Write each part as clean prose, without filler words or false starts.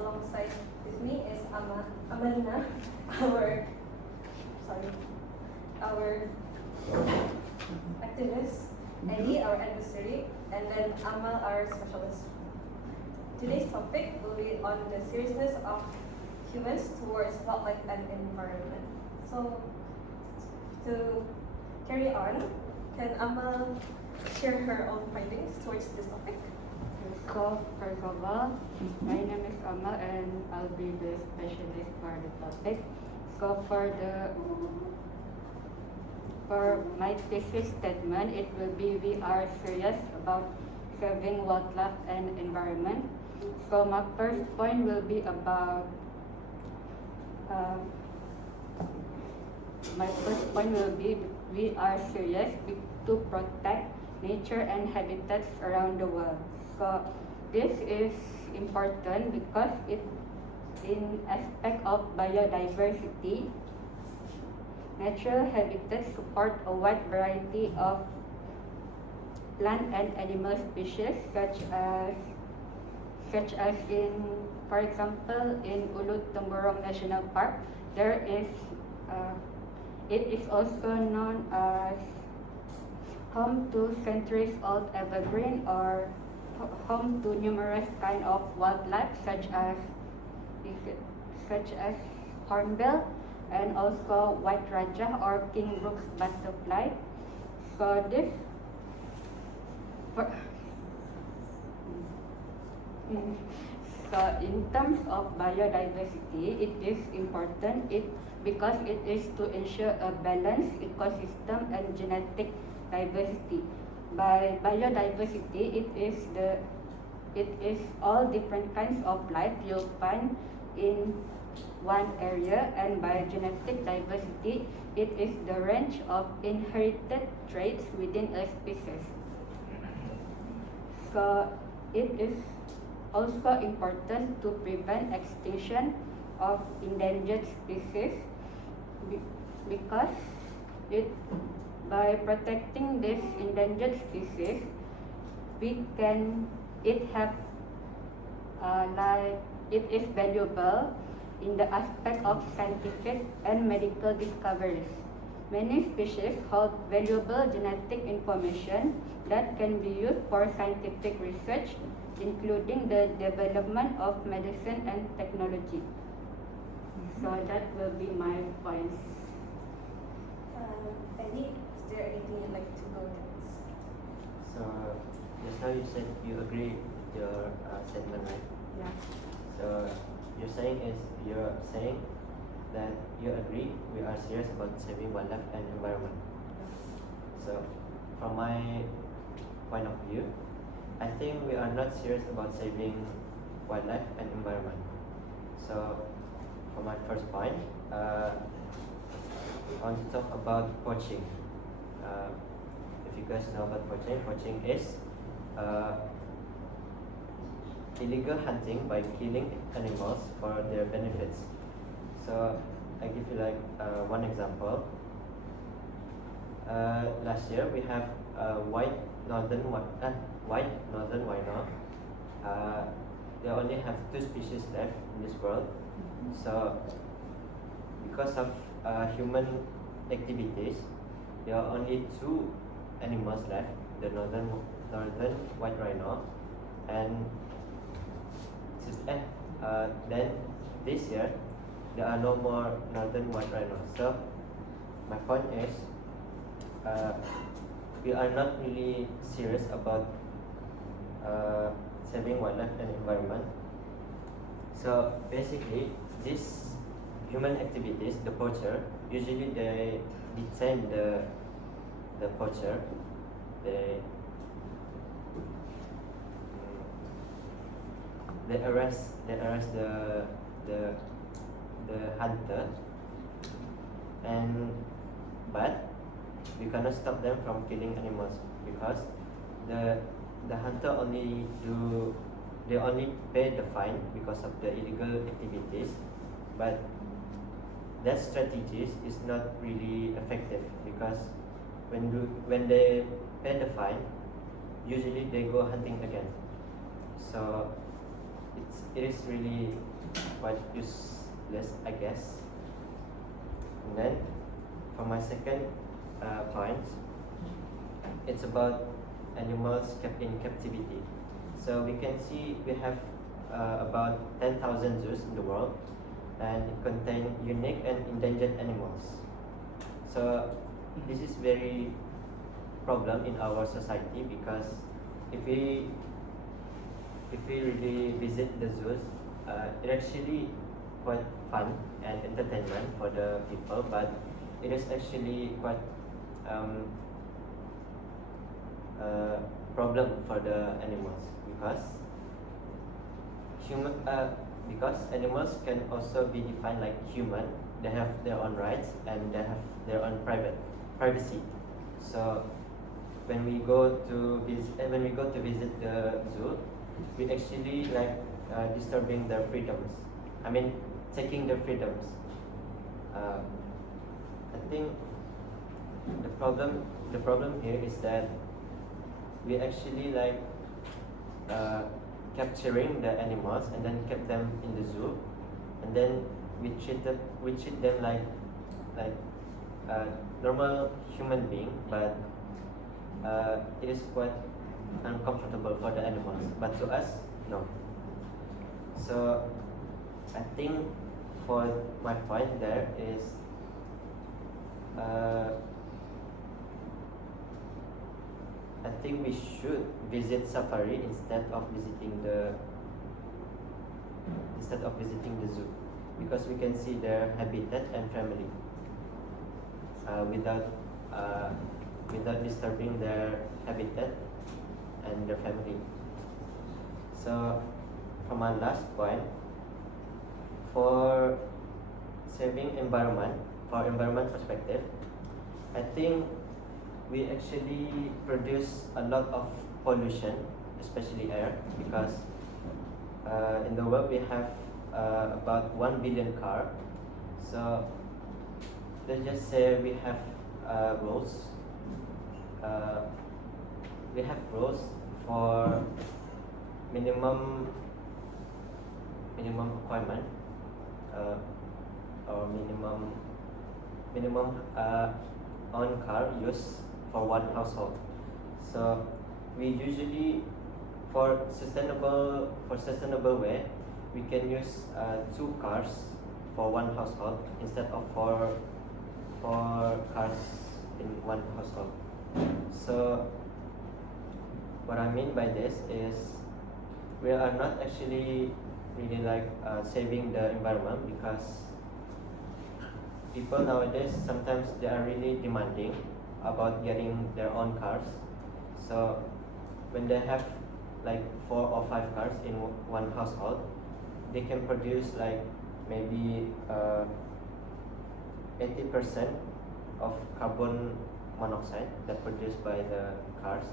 alongside with me is Amalina, our activist, Eddie, our adversary, and then Amal, our specialist. Today's topic will be on the seriousness of humans towards wildlife and environment. So, to carry on, can Amal share her own findings towards this topic? So, first of all, my name is Amal and I'll be the specialist for the topic. So, for my thesis statement, it will be we are serious about saving wildlife and environment. So, my first point will be about we are serious to protect nature and habitats around the world. So this is important because it in aspect of biodiversity, natural habitats support a wide variety of plant and animal species such as in, for example, in Ulu Temburong National Park, there is it is also known as home to centuries-old evergreen or home to numerous kind of wildlife such as hornbill and also white raja or king Brooks butterfly. So so in terms of biodiversity, it is important because it is to ensure a balanced ecosystem and genetic diversity. By biodiversity, it is all different kinds of life you'll find in one area, and by genetic diversity, it is the range of inherited traits within a species. So it is also important to prevent extinction of endangered species because by protecting these endangered species, it is valuable in the aspect of scientific and medical discoveries. Many species hold valuable genetic information that can be used for scientific research, including the development of medicine and technology. So that will be my points. Eddie, is there anything you'd like to go next? So just now you said you agree with your statement, right? Yeah. So you're saying that you agree we are serious about saving wildlife and environment. So from my point of view, I think we are not serious about saving wildlife and environment. So for my first point, I want to talk about poaching. If you guys know about poaching is illegal hunting by killing animals for their benefits. So I give you one example. Last year we have white northern rhino. They only have 2 species left in this world. So because of human activities, there are only 2 animals left: the northern white rhino, and then this year there are no more northern white rhinos. So my point is, we are not really serious about saving wildlife and environment. So basically, these human activities, the poacher, usually they detain the poacher. They arrest the hunter, but we cannot stop them from killing animals because the hunter only pay the fine because of the illegal activities, but that strategy is not really effective because when they pay the fine, usually they go hunting again. So it is really quite useless, I guess. And then for my second point, it's about animals kept in captivity. So we can see we have about 10,000 zoos in the world, and it contains unique and endangered animals. So this is very problem in our society, because if we really visit the zoos, it actually quite fun and entertainment for the people, but it is actually quite problem for the animals, because animals can also be defined like human. They have their own rights and they have their own privacy. So when we go to visit the zoo, we actually like disturbing their freedoms. I mean, taking their freedoms. I think the problem here is that we actually like capturing the animals and then kept them in the zoo, and then we treat them like normal human being, but it is quite uncomfortable for the animals, but to us, no. So I think for my point there is I think we should visit safari instead of visiting the zoo, because we can see their habitat and family without disturbing their habitat and their family. So for my last point, for saving environment, for environment perspective, I think we actually produce a lot of pollution, especially air, because in the world we have about 1 billion cars. So let's just say we have rules. We have rules for minimum requirement or minimum on car use for one household. So we usually for sustainable way, we can use 2 cars for one household instead of 4 cars in one household. So what I mean by this is we are not actually really like saving the environment, because people nowadays sometimes they are really demanding about getting their own cars. So when they have like 4 or 5 cars in one household, they can produce like maybe 80% of carbon monoxide that produced by the cars.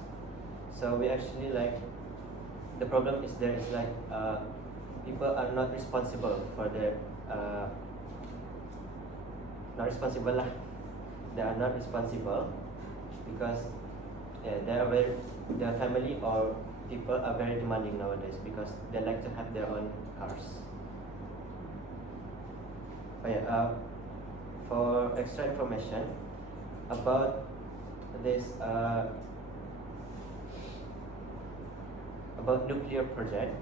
So we actually like, the problem is there is like people are not responsible for their not responsible lah. They are not responsible because their family or people are very demanding nowadays, because they like to have their own cars. Oh yeah, for extra information about this about nuclear project,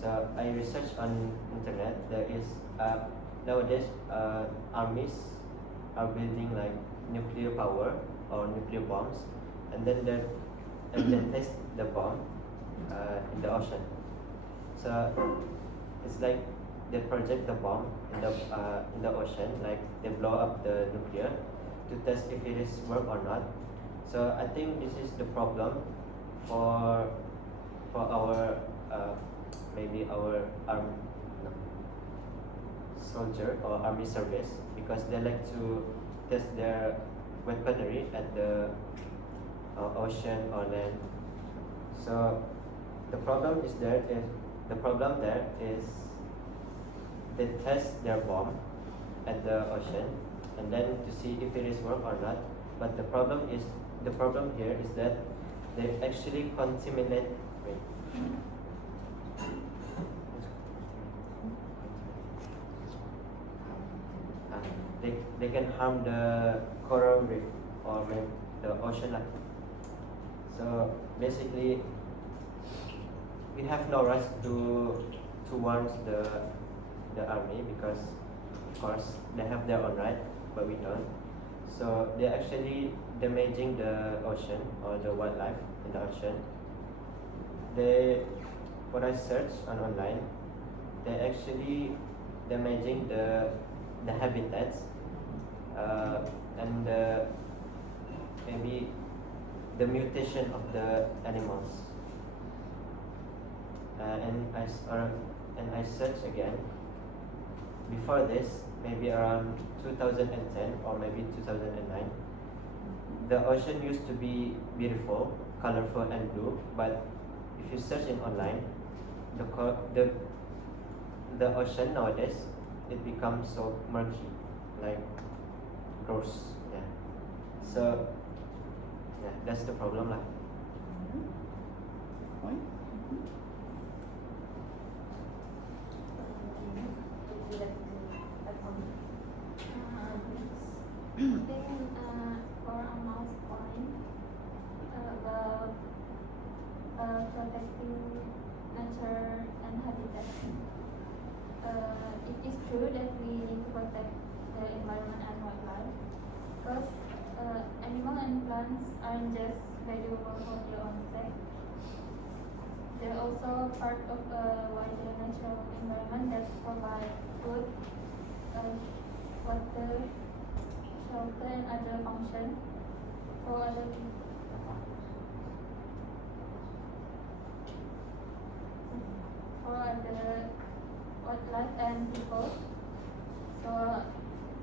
so I researched on internet. There is nowadays armies are building like nuclear power or nuclear bombs, and then test the bomb in the ocean. So it's like they project the bomb in the ocean, like they blow up the nuclear to test if it is work or not. So I think this is the problem for our maybe our soldier or army service, because they like to test their weaponry at the ocean or land. So the problem there is they test their bomb at the ocean and then to see if it is work or not. But the problem here is that they actually contaminate. Wait. they can harm the coral reef or maybe the ocean life. So basically, we have no right to warn the army because of course they have their own right, but we don't. So they're actually damaging the ocean or the wildlife in the ocean. What I searched online, they're actually damaging the habitats and maybe the mutation of the animals. And I searched again. Before this, maybe around 2010 or maybe 2009, the ocean used to be beautiful, colorful, and blue. But if you search in online, the ocean nowadays it becomes so murky, like gross. Yeah. So yeah, that's the problem, lah. Would you like to add something? Then for Amal's point about protecting nature and habitat, it is true that we need to protect the environment and wildlife because animals and plants aren't just valuable for their own sake. They're also part of a wider natural environment that provide food, water, shelter, and other functions for other people. For other wildlife and people. So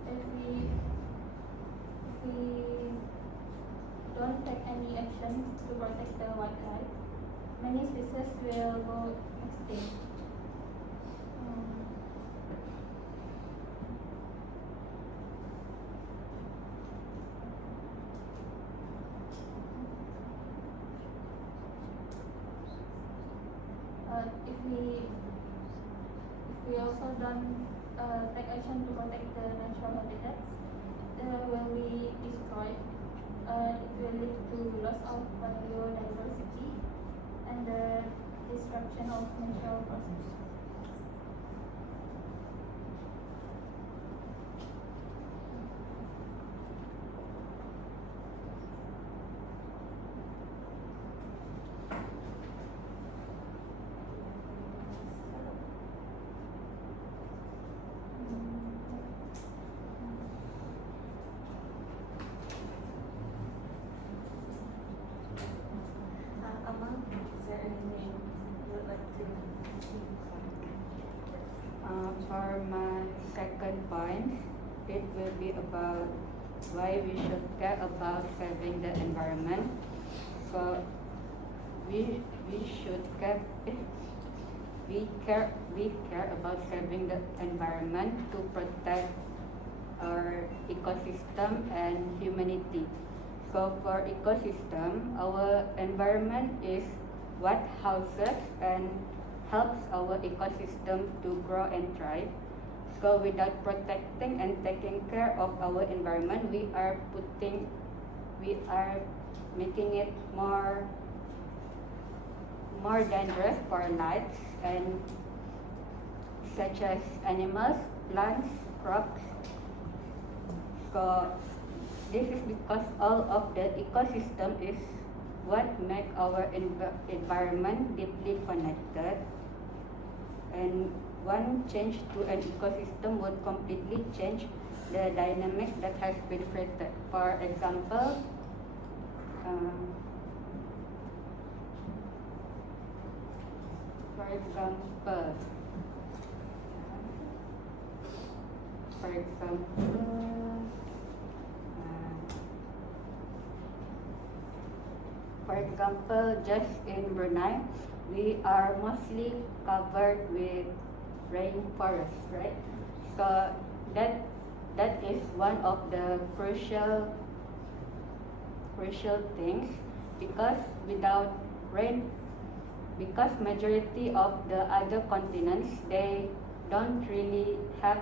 if we don't take any action to protect the wildlife, many species will go extinct. If we also don't take action to protect the natural habitats, will be destroyed. It will lead to loss of biodiversity and the disruption of natural processes. Amal, is there anything you would like to? For my second point, it will be about why we should care about saving the environment. So we should care we care about saving the environment to protect our ecosystem and humanity. So for ecosystem, our environment is what houses and helps our ecosystem to grow and thrive. So without protecting and taking care of our environment, we are making it more dangerous for our lives, and such as animals, plants, crops. So this is because all of the ecosystem is what make our environment deeply connected, and one change to an ecosystem would completely change the dynamic that has been created. For example, for example, just in Brunei, we are mostly covered with rainforest, right? So that is one of the crucial things, because without rain, because majority of the other continents, they don't really have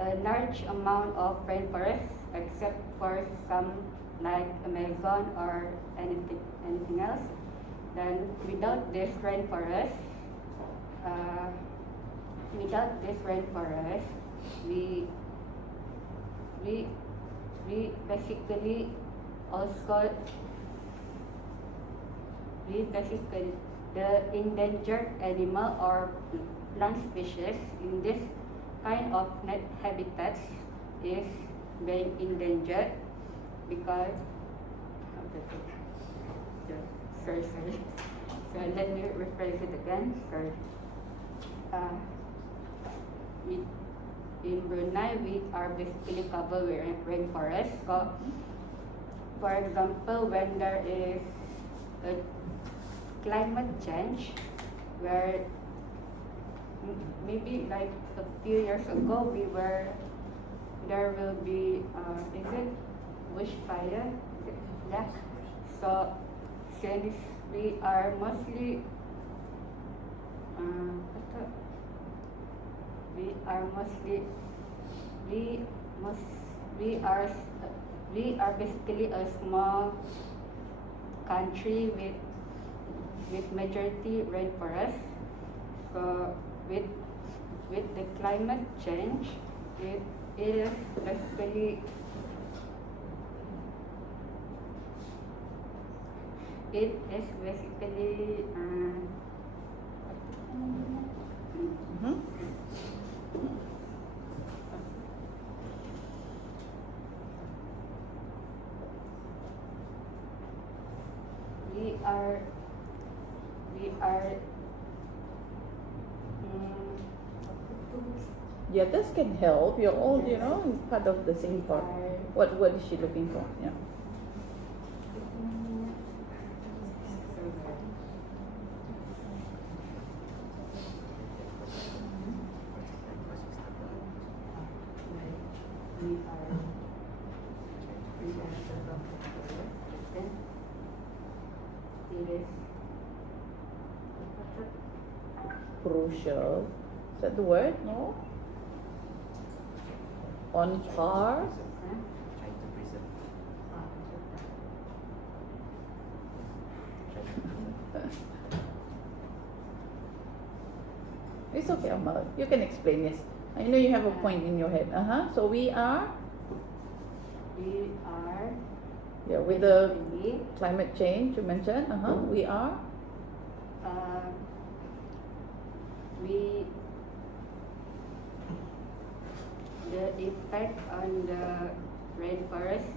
a large amount of rainforest, except for some like Amazon or anything else. Then without this rainforest, we basically also the endangered animal or plant species in this kind of net habitats is being endangered because sorry. So let me rephrase it again. Sorry. In Brunei, we are basically covered with rainforest. So, for example, when there is a climate change, where maybe like a few years ago, there will be, is it bushfire? Yeah. So, since we are mostly, we are basically a small country with majority rainforest. So with the climate change, it is basically Yeah, this can help. You're all, part of the same part. What is she looking for? Yeah. Crucial. Is that the word? No? On par? Trying to preserve. It's okay, Amal. You can explain, yes. I know you have a point in your head. So we are? Yeah, with the climate change you mentioned. We are? The effect on the rainforest,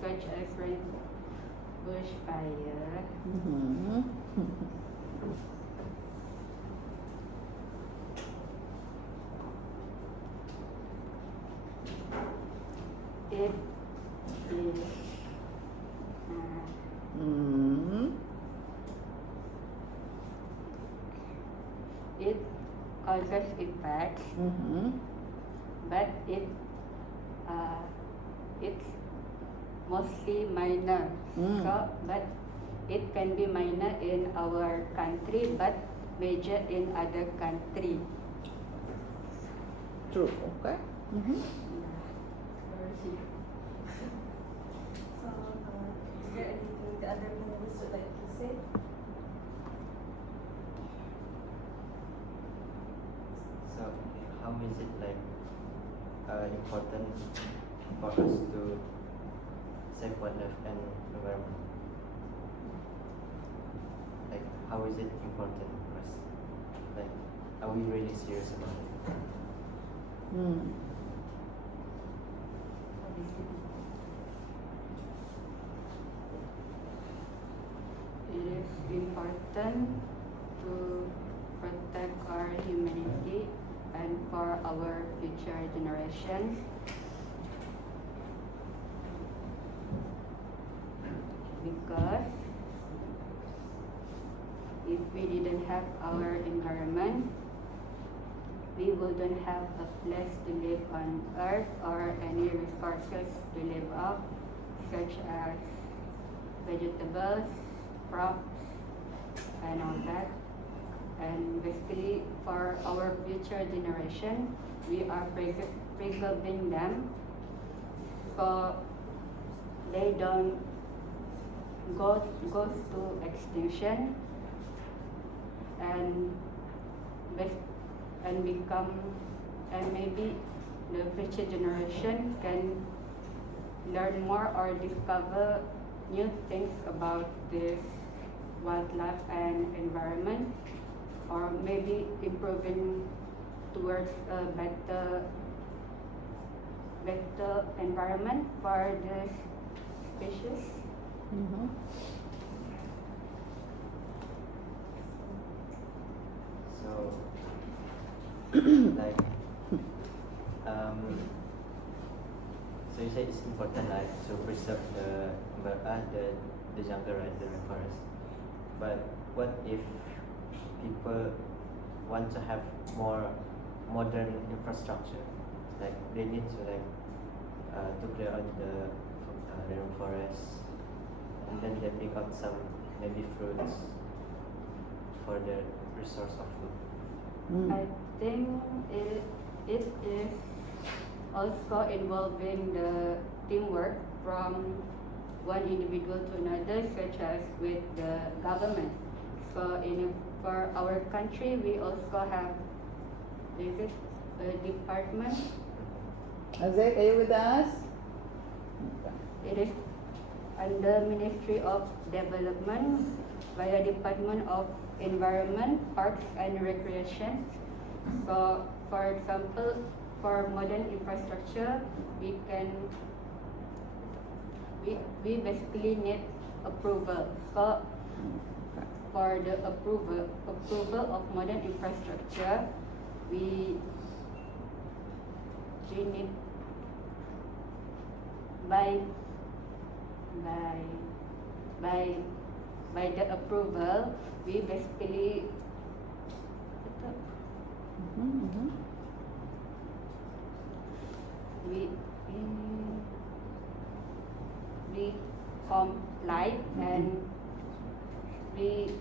such as bushfire, bushfire, it is it causes effects, but it's mostly minor. So, but it can be minor in our country, but major in other country. True, okay. So, is there anything the other panelists would like to say? So, how is it like important for us to save wildlife and environment? Like, how is it important for us? Like, are we really serious about it? It is important to protect our humanity and for our future generations. Because if we didn't have our environment, we wouldn't have a place to live on Earth or any resources to live off, such as vegetables, crops, and all that. And basically, for our future generation, we are preserving them so they don't go to extinction and become, and maybe the future generation can learn more or discover new things about this wildlife and environment, or maybe improving towards a better environment for this species. Mm-hmm. So, like, so you say it's important, like, to preserve the jungle, right, the rainforest. But what if people want to have more modern infrastructure? Like, they need to to clear out the rainforest, and then they pick out some maybe fruits for their resource of food. I think it is also involving the teamwork from one individual to another, such as with the government. So for our country, we also have a department. Azek, are you with us? It is under Ministry of Development via Department of Environment, Parks and Recreation. So, for example, for modern infrastructure, we basically need approval. So, for the approval of modern infrastructure, we need by the approval, we basically Mm-hmm. we comply and we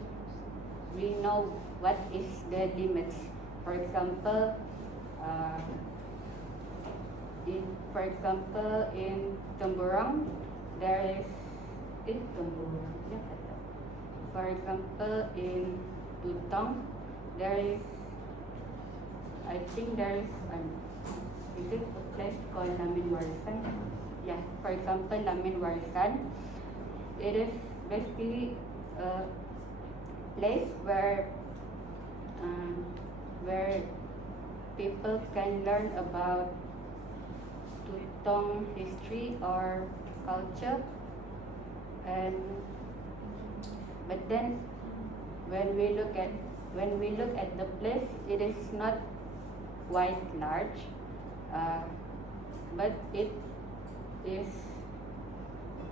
know what is the limits. For example, in Temburong, there is for example, in Tutong, there is, I think there is is it a place called Lamin Warisan? Yeah, for example, Lamin Warisan, it is basically a place where people can learn about Tutong history or culture, and but then when we look at the place, it is not quite large, but it is,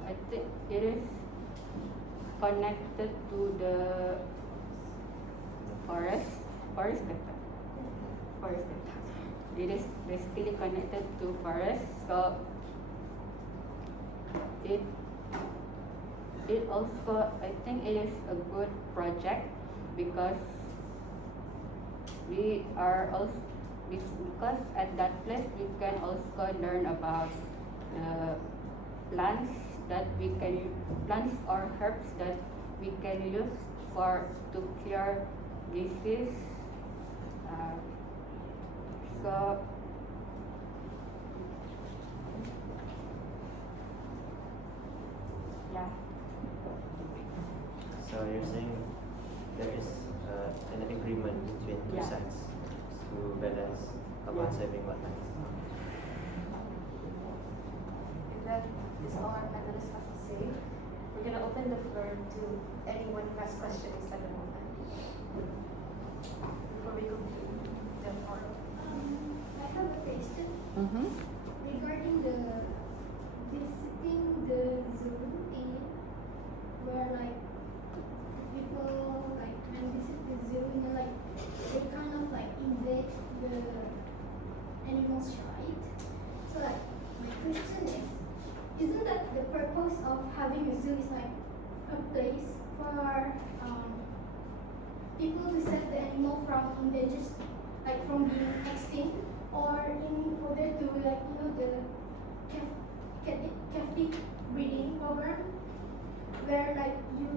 I think it is connected to the forest. It is basically connected to forest, so it also, I think it is a good project because we are also, because at that place we can also learn about plants or herbs that we can use to cure disease. So yeah. So you're saying there is an agreement between two Yeah. sides to balance about Yeah. saving wetlands. If that is all our panelists have to say, we're gonna open the floor to anyone who has questions at the moment. Before we conclude the forum. I have a question Mm-hmm. regarding the visiting the zoo in where like people like when visit the zoo, you know, like they kind of like invade the animals, right? So like my question is, isn't that the purpose of having a zoo is like a place for people to save the animal from endangered, like from being extinct, or in order to like the captive breeding program, where like you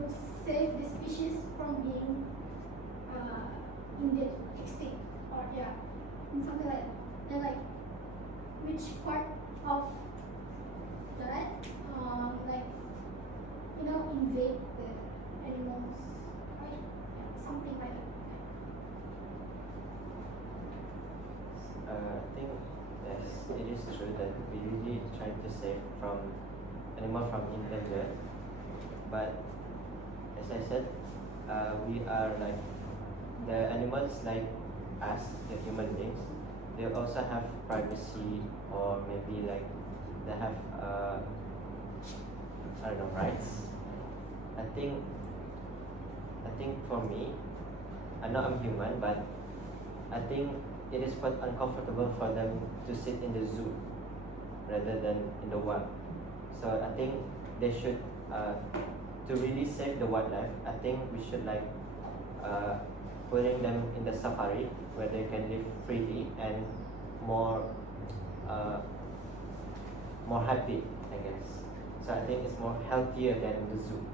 save the species from being extinct, or yeah, and something like that. And like which part of that like invade the animals, right? Yeah, something like that. I think yes, it is true that we really try to save from animal from endanger, but as I said, we are like the animals like us, the human beings. They also have privacy, or maybe like they have I don't know, rights. I think for me, I know I'm human, but I think it is quite uncomfortable for them to sit in the zoo rather than in the wild. So I think they should to really save the wildlife. I think we should like putting them in the safari where they can live freely and more happy, I guess. So I think it's more healthier than the zoo.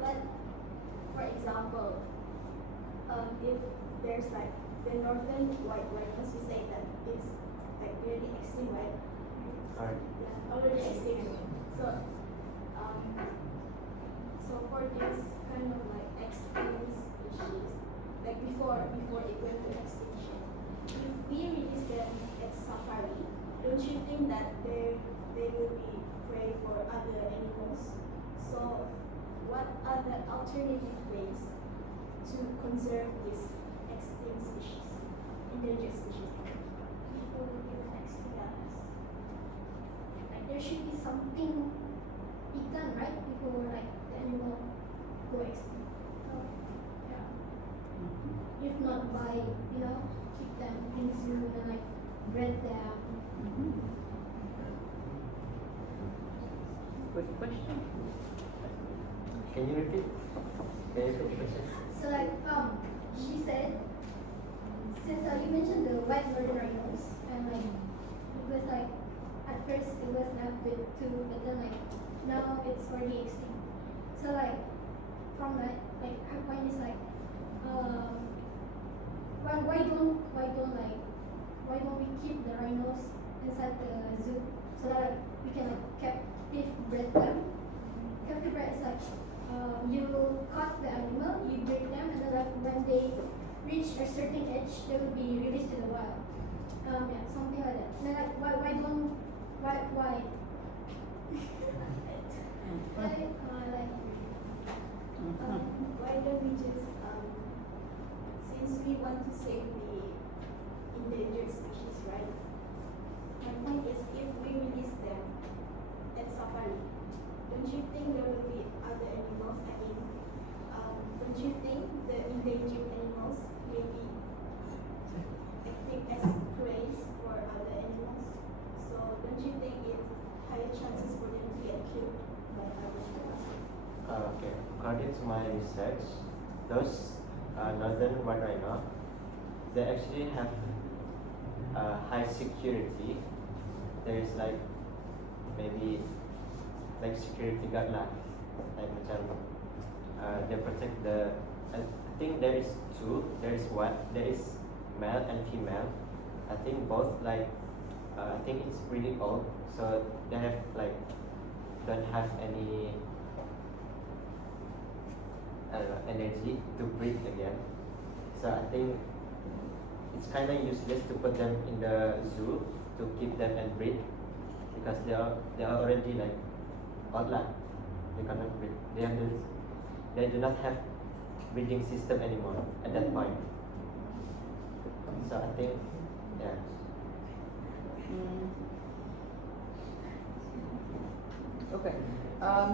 But for example, if there's like the northern white rhinos, you say that it's like really extinct, right? Sorry. Yeah, already extinct. So, so for this kind of like extinct species, like before it went to extinction, if we release them at safari, don't you think that they will be prey for other animals? So, what are the alternative ways to conserve this extinct species, endangered species? Before it extinct, like there should be something be done, right? Before like the animal go extinct. Yeah. If not by keep them in zoo and like bred them. Good question. Can you repeat? Can you repeat the question? So like she said, since you mentioned the white northern rhinos, and like it was like at first it was left with two, but then like now it's already extinct. So like from that, like her point is like why don't we keep the rhinos inside the zoo so that like we can like captive bred them. Captive bred is like you caught the animal, you breed them, and then like when they reach a certain age, they will be released to the wild. Yeah, something like that. And then like why like Why don't we just since we want to save the endangered species, right? My point is, if we release them at safari, don't you think there will be other animals? I mean, don't you think the endangered animals may be acting as prey for other animals? So don't you think it's higher chances for them to get killed by other animals? Okay. According to my research, those northern white rhino, they actually have high security. There is like maybe like security guard lah, like macam they protect the. I think there is two. There is one. There is male and female. I think both like I think it's really old, so they have like don't have any energy to breed again. So I think it's kind of useless to put them in the zoo to keep them and breed because they are already like old lah. They cannot breed. They do not have breeding system anymore at that point. So I think yeah. Okay.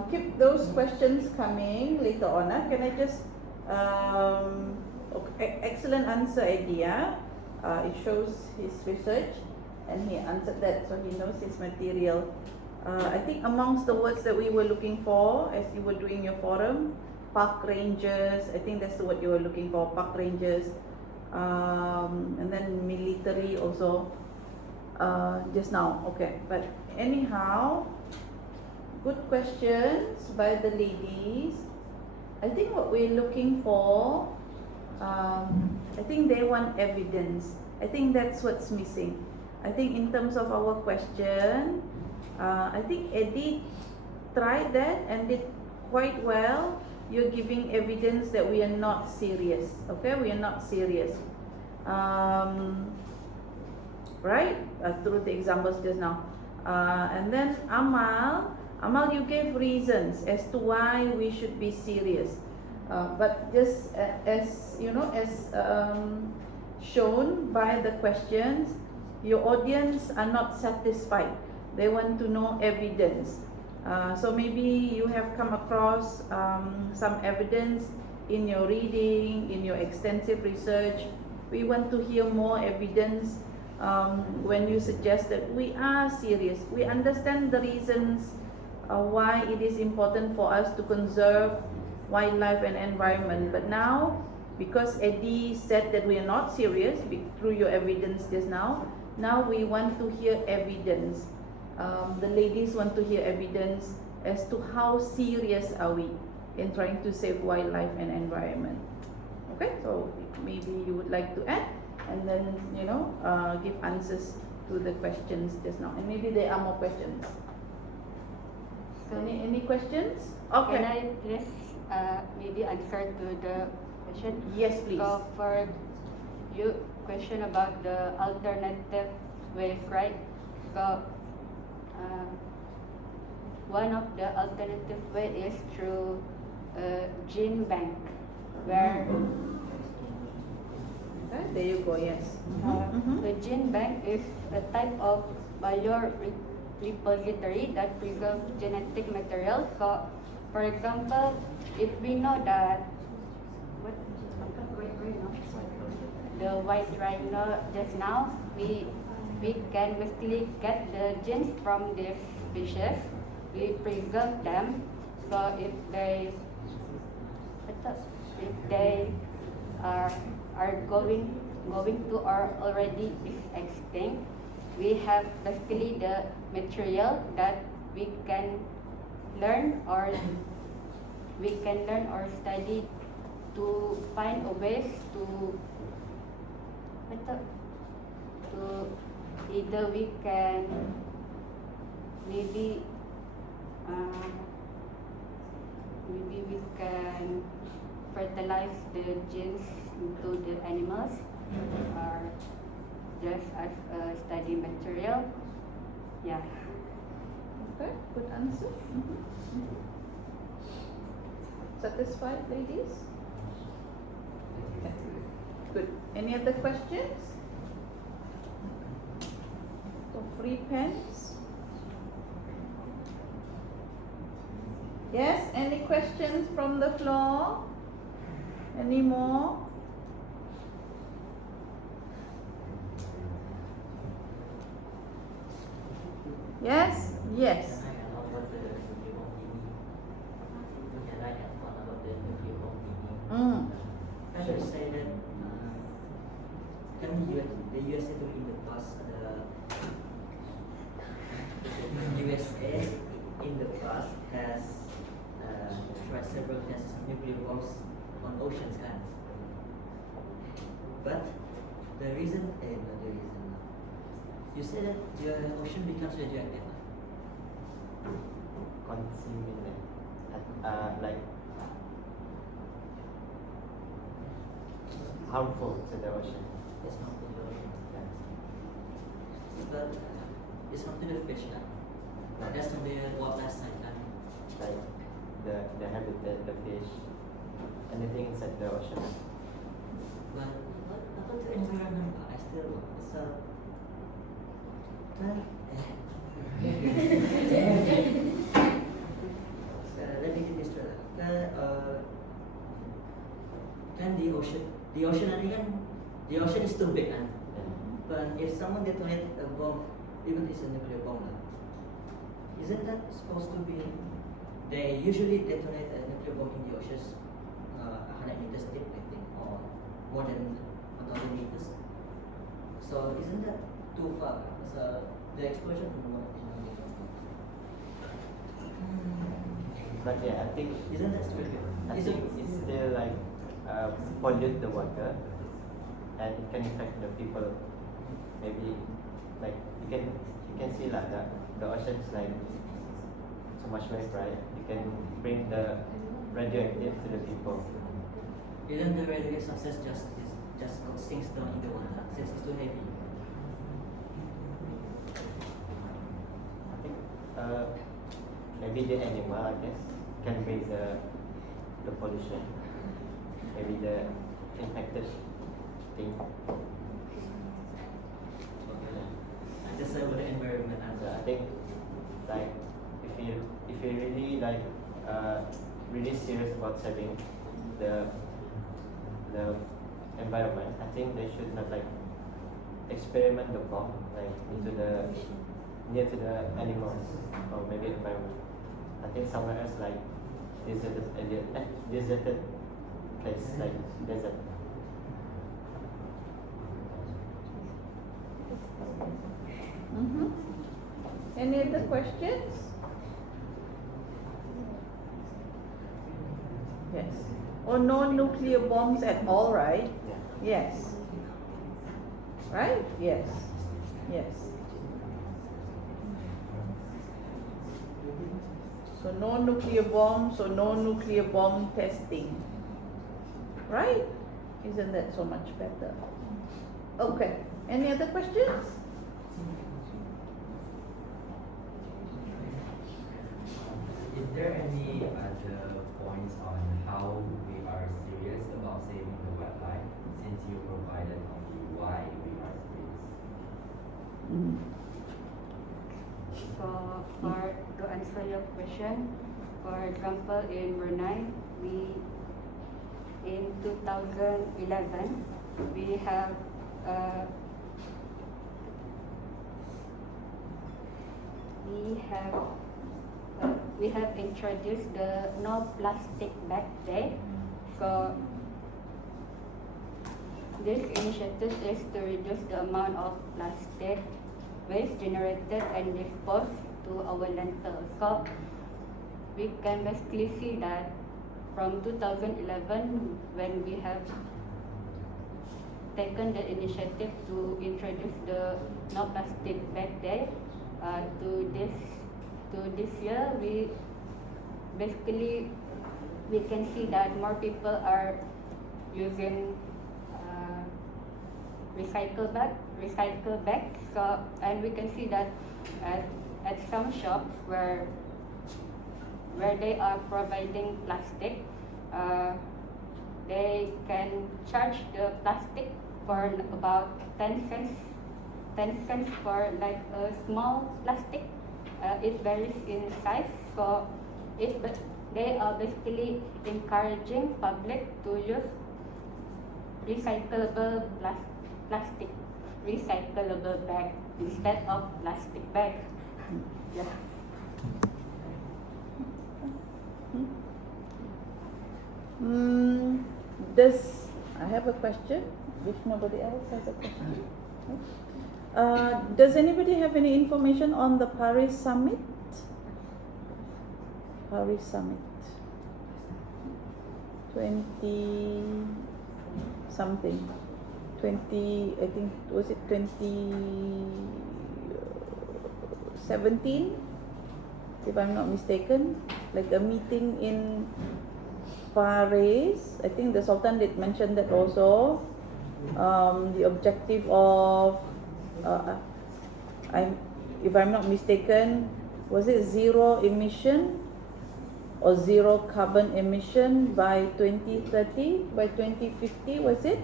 Keep those questions coming later on. Can I just okay, excellent answer, idea. It shows his research, and he answered that, so he knows his material. I think amongst the words that we were looking for as you were doing your forum, park rangers. I think that's what you were looking for, park rangers. And then military also just now. Okay, but anyhow, good questions by the ladies. I think what we're looking for, I think they want evidence. I think that's what's missing. I think in terms of our question, I think Eddie tried that and did quite well. You're giving evidence that we are not serious. Okay, we are not serious. Right? Through the examples just now. And then Amal, you gave reasons as to why we should be serious. But just as you know, as shown by the questions, your audience are not satisfied. They want to know evidence. So maybe you have come across some evidence in your reading, in your extensive research. We want to hear more evidence when you suggest that we are serious. We understand the reasons why it is important for us to conserve wildlife and environment. But now, because Eddie said that we are not serious through your evidence just now, now we want to hear evidence. The ladies want to hear evidence as to how serious are we in trying to save wildlife and environment. Okay, so maybe you would like to add and then give answers to the questions just now, and maybe there are more questions. So, Any questions? Okay. can I just maybe answer to the question? Yes, please. So for you, question about the alternative ways, right? So one of the alternative way is through gene bank, where Okay, there you go. Yes. the gene bank is a type of biorepository that preserves genetic material. So, for example, if we know that the white rhino just now, we can basically get the genes from this species. We preserve them. So if they are going to or already is extinct, we have basically the material that we can learn or study to find a ways to either we can maybe we can fertilize the genes into the animals or just as a study material. Yeah. Okay, good answer. Satisfied, ladies? Okay. Good. Any other questions? So free pens. Yes, any questions from the floor? Any more? Yes? Yes. Can you say that the USA in the past, the USA in the past has tried several tests of nuclear bombs on oceans, kan? But the reason, you say that the ocean becomes radioactive. Consuming like harmful to the ocean. It's not to the ocean. Yes. But it's not to the fish, kan? That's on the wildlife side, kan? Like the habitat, the fish, anything inside the ocean. But what about the environment? I still so let me get this straight. Kan the ocean nanti kan, the ocean is too big, kan? But if someone detonates a bomb, even it's a nuclear bomb, isn't that supposed to be? They usually detonate a nuclear bomb in the oceans 100 meters deep, I think, or more than 1,000 meters. So isn't that too far? So the explosion from what But yeah, I think isn't that still I think it's still like pollute the water, and it can affect the people. Maybe like you can see like the ocean's like so much waste, right? You can bring the radioactive to the people. Isn't the radioactive substance just sinks down in the water since it's too heavy? I think maybe the animal, I guess, can bring the pollution. Maybe the infected thing. Just about the environment and So I think like if you really like really serious about saving the environment, I think they should not like experiment the bomb like into the near to the animals or maybe environment. I think somewhere else like deserted place like desert. Mm-hmm. Any other questions? Yes. Or no nuclear bombs at all, right? Yeah. Yes. Right? Yes. Yes. So no nuclear bombs or no nuclear bomb testing. Right? Isn't that so much better? Okay. Any other questions? Is there any other points on how we are serious about saving the wildlife, since you provided only why we are serious? Mm. So to answer your question, for example, in Brunei, in 2011 we have we have introduced the no plastic bag day. So this initiative is to reduce the amount of plastic waste generated and disposed to our landfill. So we can basically see that from 2011, when we have taken the initiative to introduce the no plastic bag day, to this year, we can see that more people are using recycle bags. So, and we can see that at some shops where they are providing plastic, they can charge the plastic for about 10 cents for like a small plastic. It varies in size, so they are basically encouraging public to use recyclable plastic, recyclable bag instead of plastic bag. Yeah. I have a question, if nobody else has a question. Does anybody have any information on the Paris Summit? Paris Summit 20 something, 20, I think, was it 2017, if I'm not mistaken, like a meeting in Paris. I think the Sultan did mention that also. The objective of if I'm not mistaken, was it zero emission or zero carbon emission by 2030, by 2050, was it?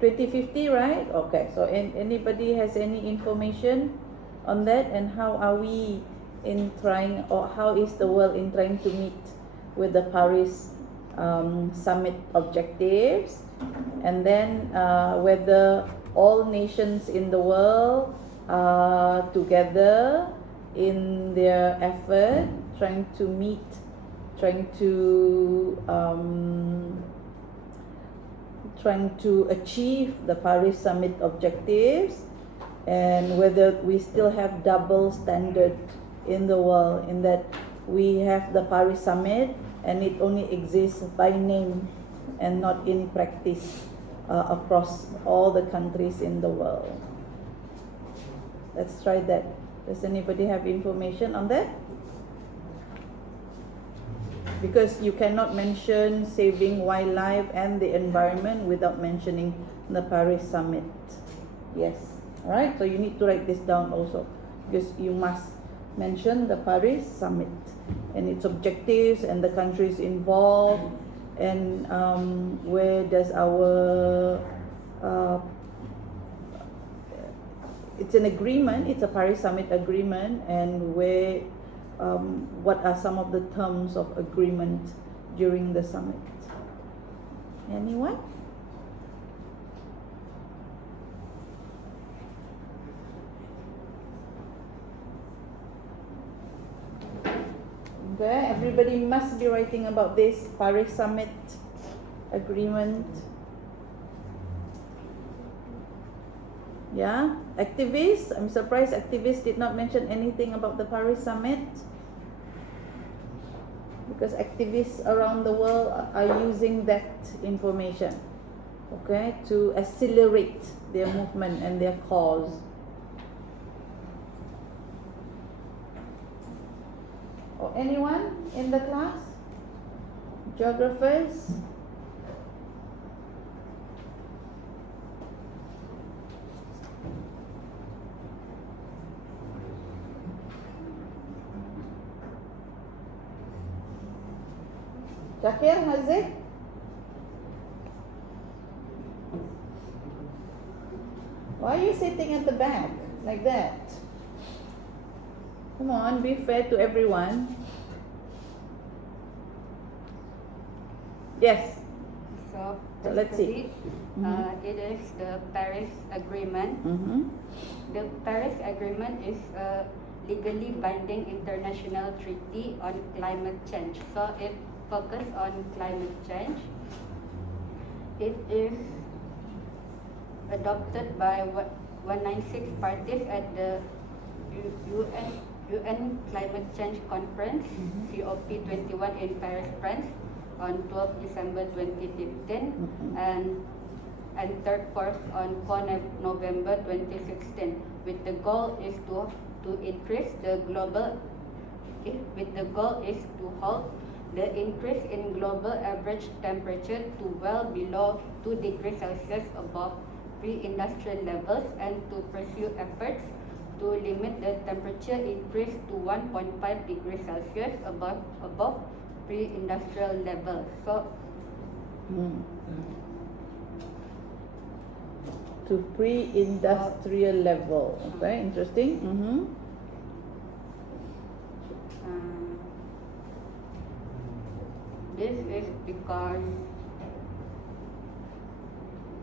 2050, right? Okay, so anybody has any information on that, and how are we in trying, or how is the world in trying to meet with the Paris Summit objectives, and then whether all nations in the world are together in their effort trying to meet trying to achieve the Paris Summit objectives, and whether we still have double standard in the world, in that we have the Paris Summit and it only exists by name and not in practice across all the countries in the world. Let's try that. Does anybody have information on that? Because you cannot mention saving wildlife and the environment without mentioning the Paris Summit. Yes. Alright, so you need to write this down also, because you must mention the Paris Summit and its objectives and the countries involved, and where does our it's an agreement, it's a Paris Summit agreement, and where what are some of the terms of agreement during the summit? Anyone? Okay, everybody must be writing about this Paris Summit agreement. Yeah, activists. I'm surprised activists did not mention anything about the Paris Summit, because activists around the world are using that information, okay, to accelerate their movement and their cause. Or anyone in the class? Geographers? Shakir, Haziq? Why are you sitting at the back like that? Come on, be fair to everyone. Yes. So let's see. It is the Paris Agreement. The Paris Agreement is a legally binding international treaty on climate change. So it focuses on climate change. It is adopted by 196 parties at the UN Climate Change Conference, COP21 in Paris, France, on 12 December 2015, and third course on 4 November 2016. With the goal is to increase the global, with the goal is to halt the increase in global average temperature to well below 2 degrees Celsius above pre-industrial levels, and to pursue efforts to limit the temperature increase to 1.5 degrees Celsius above pre-industrial level. So, to pre-industrial level. Okay, interesting. This is because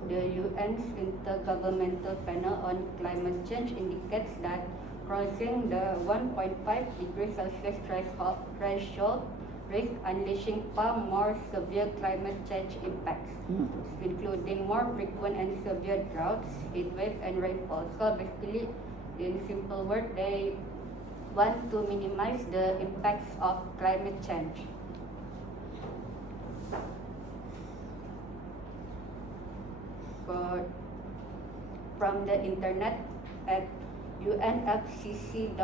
the UN's Intergovernmental Panel on Climate Change indicates that crossing the 1.5 degrees Celsius threshold risks unleashing far more severe climate change impacts, including more frequent and severe droughts, heat waves, and rainfall. So basically, in simple words, they want to minimize the impacts of climate change. From the internet at unfcc.int,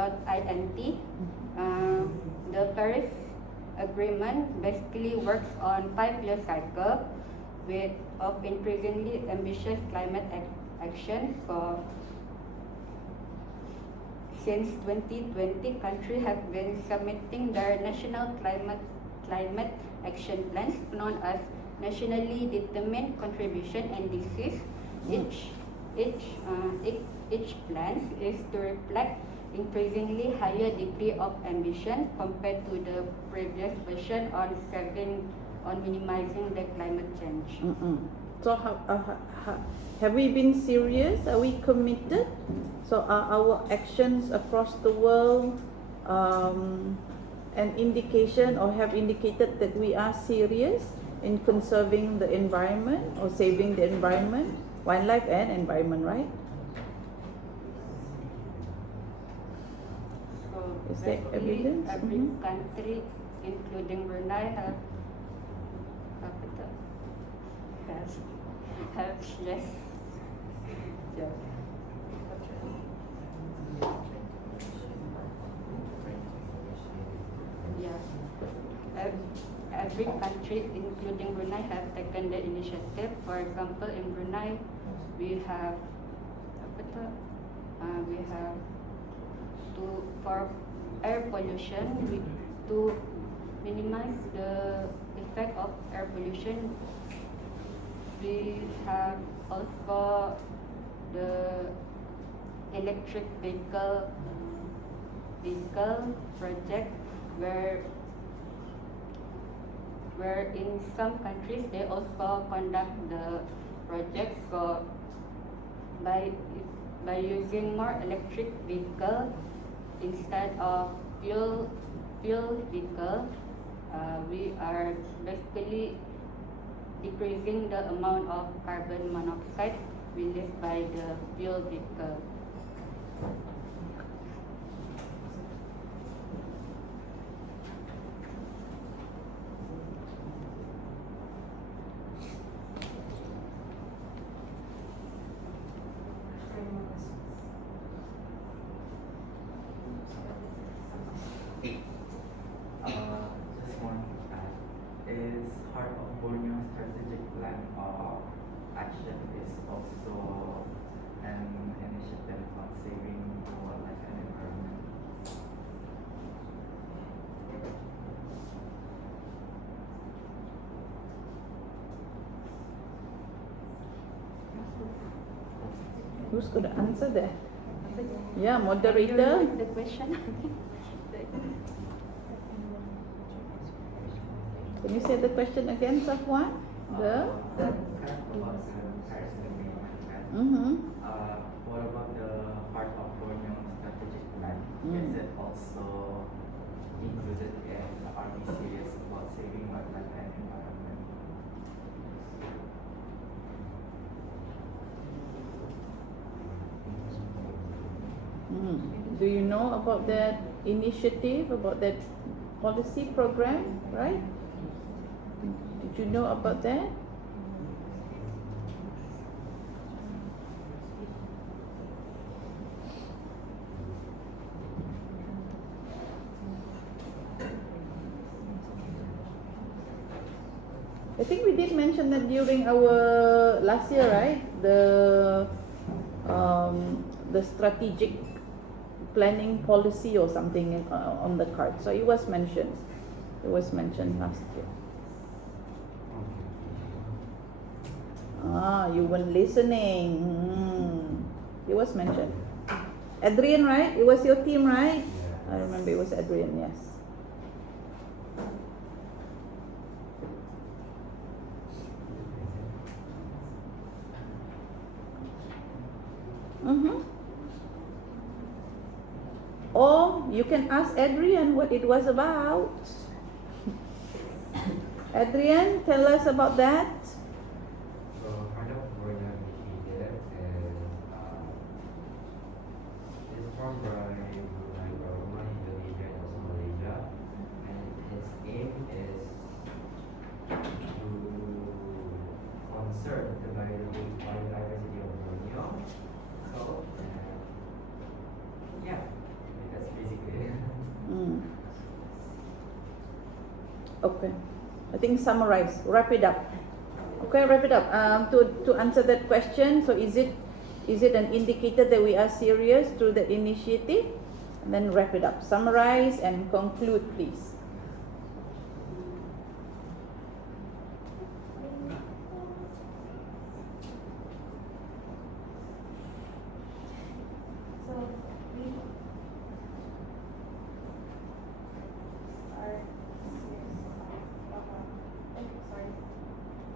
the Paris Agreement basically works on 5-year cycle of increasingly ambitious climate action. So since 2020, countries have been submitting their national climate action plans, known as nationally determined contribution indices. Each plan is to reflect increasingly higher degree of ambition compared to the previous version on minimizing the climate change. So have we been serious? Are we committed? So are our actions across the world an indication or have indicated that we are serious in conserving the environment or saving the environment, wildlife and environment, right? So Is there basically, evidence? every Mhm. country, including Brunei, have yes. Yes. Yeah. Every country, including Brunei, have taken the initiative. For example, in Brunei, we have we have for air pollution, to minimize the effect of air pollution. We have also the electric vehicle project where in some countries they also conduct the project. So by using more electric vehicle instead of fuel vehicle, we are basically decreasing the amount of carbon monoxide released by the fuel vehicle. Any more questions? Just want to add, is part of Borneo strategic plan of action is also an initiative on saving wildlife and environment? Who's going to answer that? Yeah, moderator. The question. Can you say the question again, Safwan? The? Kind of about the Paris Agreement, right? Mm-hmm. What about the part of Borneo strategic plan? Is it also included in are we serious about saving wildlife and environment? Do you know about that initiative, about that policy program, right? Did you know about that? I think we did mention that during our last year, right? The strategic planning policy or something on the card. So it was mentioned. It was mentioned last year. You weren't listening. It was mentioned. Adrian, right? It was your team, right? I remember it was Adrian, yes. Or you can ask Adrian what it was about. Adrian, tell us about that. So part of Borneo initiative is formed by Brunei government, Indonesia, and also Malaysia, and its aim is to conserve the biodiversity of Borneo. So yeah, that's basically it. Okay, I think summarize, wrap it up. Okay, wrap it up. To answer that question, so is it an indicator that we are serious through that initiative? And then wrap it up. Summarize and conclude, please. So we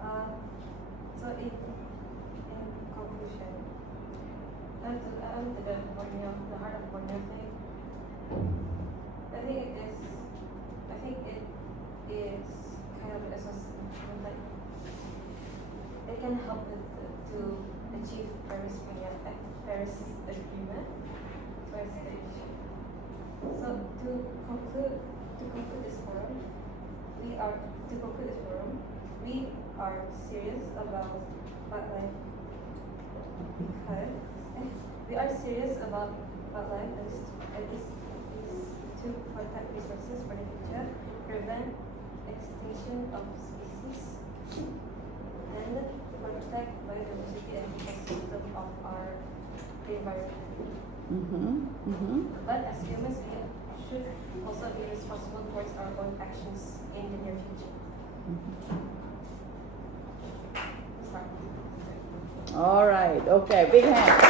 are sorry. So in conclusion, the Borneo, the heart of Borneo thing, I think it is kind of like it can help to achieve Paris Agreement. So to conclude this forum, we are serious about wildlife because we are serious about wildlife and is to protect resources for the future, prevent extinction of species, and protect biodiversity and ecosystem of our environment. But as humans, we should also be responsible towards our own actions in the near future. Start. All right. Okay. Big hand.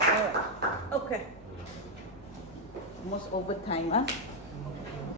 All right. Okay. Almost over time, huh?